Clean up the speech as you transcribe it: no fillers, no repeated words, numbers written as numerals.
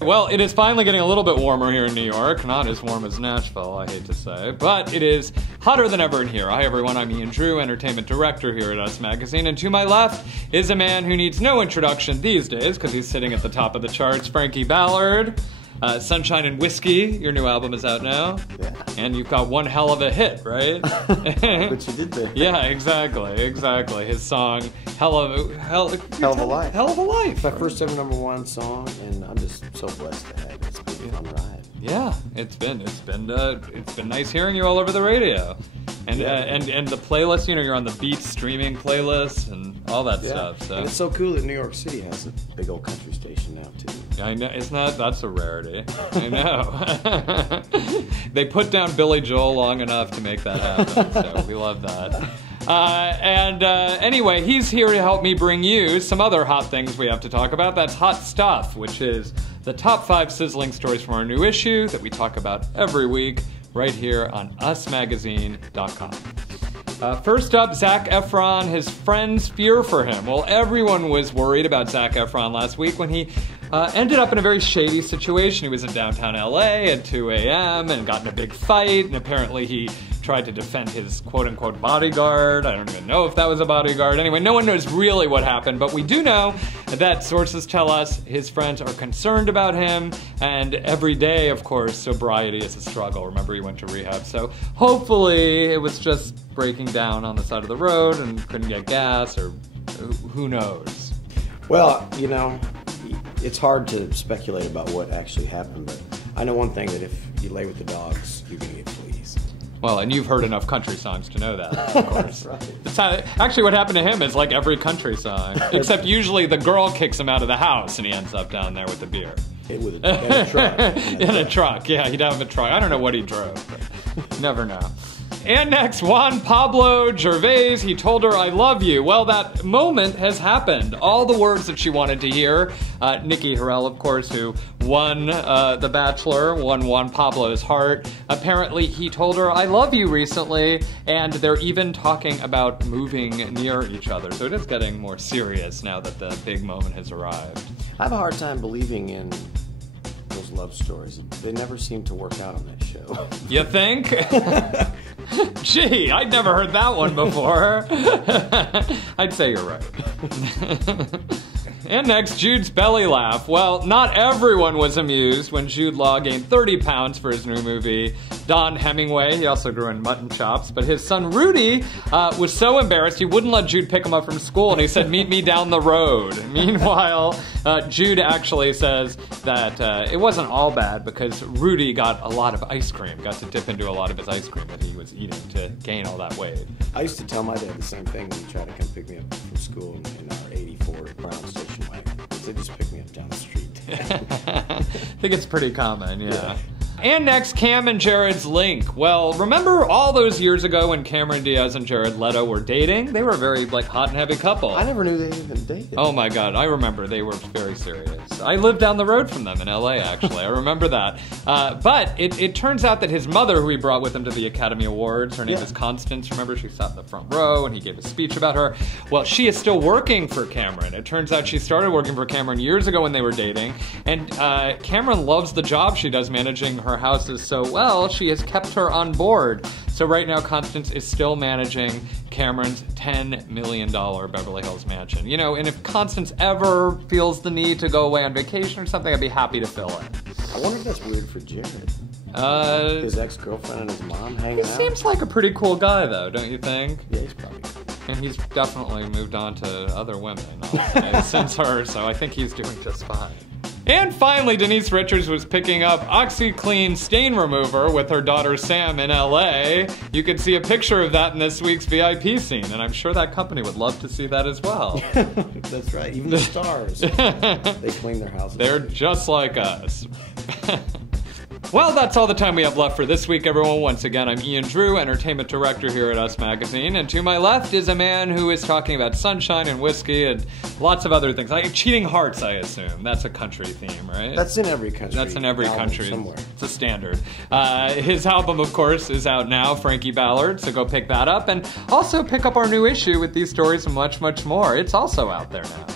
Well, it is finally getting a little bit warmer here in New York. Not as warm as Nashville, I hate to say. But it is hotter than ever in here. Hi, everyone. I'm Ian Drew, entertainment director here at Us Magazine. And to my left is a man who needs no introduction these days because he's sitting at the top of the charts, Frankie Ballard. Sunshine and Whiskey, your new album is out now. Yeah. And you've got one hell of a hit, right? But you did there. Yeah, exactly. His song, Hell of a Life. Hell of a Life. My first ever #1 song, and I'm just so blessed to have it. It's been a fun ride. Yeah, it's been nice hearing you all over the radio. And and the playlist, you know, you're on the Beats streaming playlist and all that stuff. So. And it's so cool that New York City has a big old country station now too. I know, that's a rarity. I know. They put down Billy Joel long enough to make that happen, so we love that. Anyway, he's here to help me bring you some other hot things we have to talk about. That's Hot Stuff, which is the top 5 sizzling stories from our new issue that we talk about every week right here on usmagazine.com. First up, Zac Efron, his friends fear for him. Well, everyone was worried about Zac Efron last week when he ended up in a very shady situation. He was in downtown LA at 2 a.m. and got in a big fight, and apparently he tried to defend his quote-unquote bodyguard. I don't even know if that was a bodyguard. Anyway, no one knows really what happened, but we do know that sources tell us his friends are concerned about him, and every day, of course, sobriety is a struggle. Remember, he went to rehab, so hopefully it was just breaking down on the side of the road and couldn't get gas, or who knows. Well, you know, it's hard to speculate about what actually happened, but I know one thing, that if you lay with the dogs, you're going to get fleas. Well, and you've heard enough country songs to know that, of course. That's right. Actually, what happened to him is like every country song, except usually the girl kicks him out of the house and he ends up down there with the beer. In a truck. In a truck, yeah, he'd have a truck. I don't know what he drove, but never know. And next, Juan Pablo Gervais, he told her, "I love you." Well, that moment has happened. All the words that she wanted to hear. Nikki Ferrell, of course, who won The Bachelor, won Juan Pablo's heart. Apparently, he told her, "I love you" recently, and they're even talking about moving near each other. So it is getting more serious now that the big moment has arrived. I have a hard time believing in those love stories. They never seem to work out on that show. You think? Gee, I'd never heard that one before. I'd say you're right. And next, Jude's belly laugh. Well, not everyone was amused when Jude Law gained 30 pounds for his new movie, Don Hemingway. He also grew in mutton chops. But his son Rudy was so embarrassed he wouldn't let Jude pick him up from school, and he said, "Meet me down the road." Meanwhile, Jude actually says that it wasn't all bad because Rudy got a lot of ice cream, got to dip into a lot of his ice cream that he was eating to gain all that weight. I used to tell my dad the same thing when he tried to come pick me up from school in our 84 Crown Station wagon. They just pick me up down the street. I think it's pretty common, yeah. And next, Cam and Jared's link. Well, remember all those years ago when Cameron Diaz and Jared Leto were dating? They were a very, hot and heavy couple. I never knew they even dated. Oh my God, I remember. They were very serious. I lived down the road from them in LA, actually. I remember that. But it turns out that his mother, who he brought with him to the Academy Awards, her name is Constance. Remember, she sat in the front row and he gave a speech about her. Well, she is still working for Cameron. It turns out she started working for Cameron years ago when they were dating. And Cameron loves the job she does managing her houses so well, she has kept her on board. So right now, Constance is still managing Cameron's $10 million Beverly Hills mansion. You know, and if Constance ever feels the need to go away on vacation or something, I'd be happy to fill in. I wonder if that's weird for Jared. His ex-girlfriend and his mom hanging out. He seems like a pretty cool guy, though, don't you think? Yeah, he's probably good. And he's definitely moved on to other women since her, so I think he's doing just fine. And finally, Denise Richards was picking up OxyClean stain remover with her daughter Sam in LA. You can see a picture of that in this week's VIP scene, and I'm sure that company would love to see that as well. That's right, even the stars. They clean their houses. They're just like us. Well, that's all the time we have left for this week, everyone. Once again, I'm Ian Drew, entertainment director here at Us Magazine, and to my left is a man who is talking about sunshine and whiskey and lots of other things. Like cheating hearts, I assume. That's a country theme, right? That's in every country. That's in every country. Somewhere. It's a standard. His album, of course, is out now, Frankie Ballard, so go pick that up. And also pick up our new issue with these stories and much, much more. It's also out there now.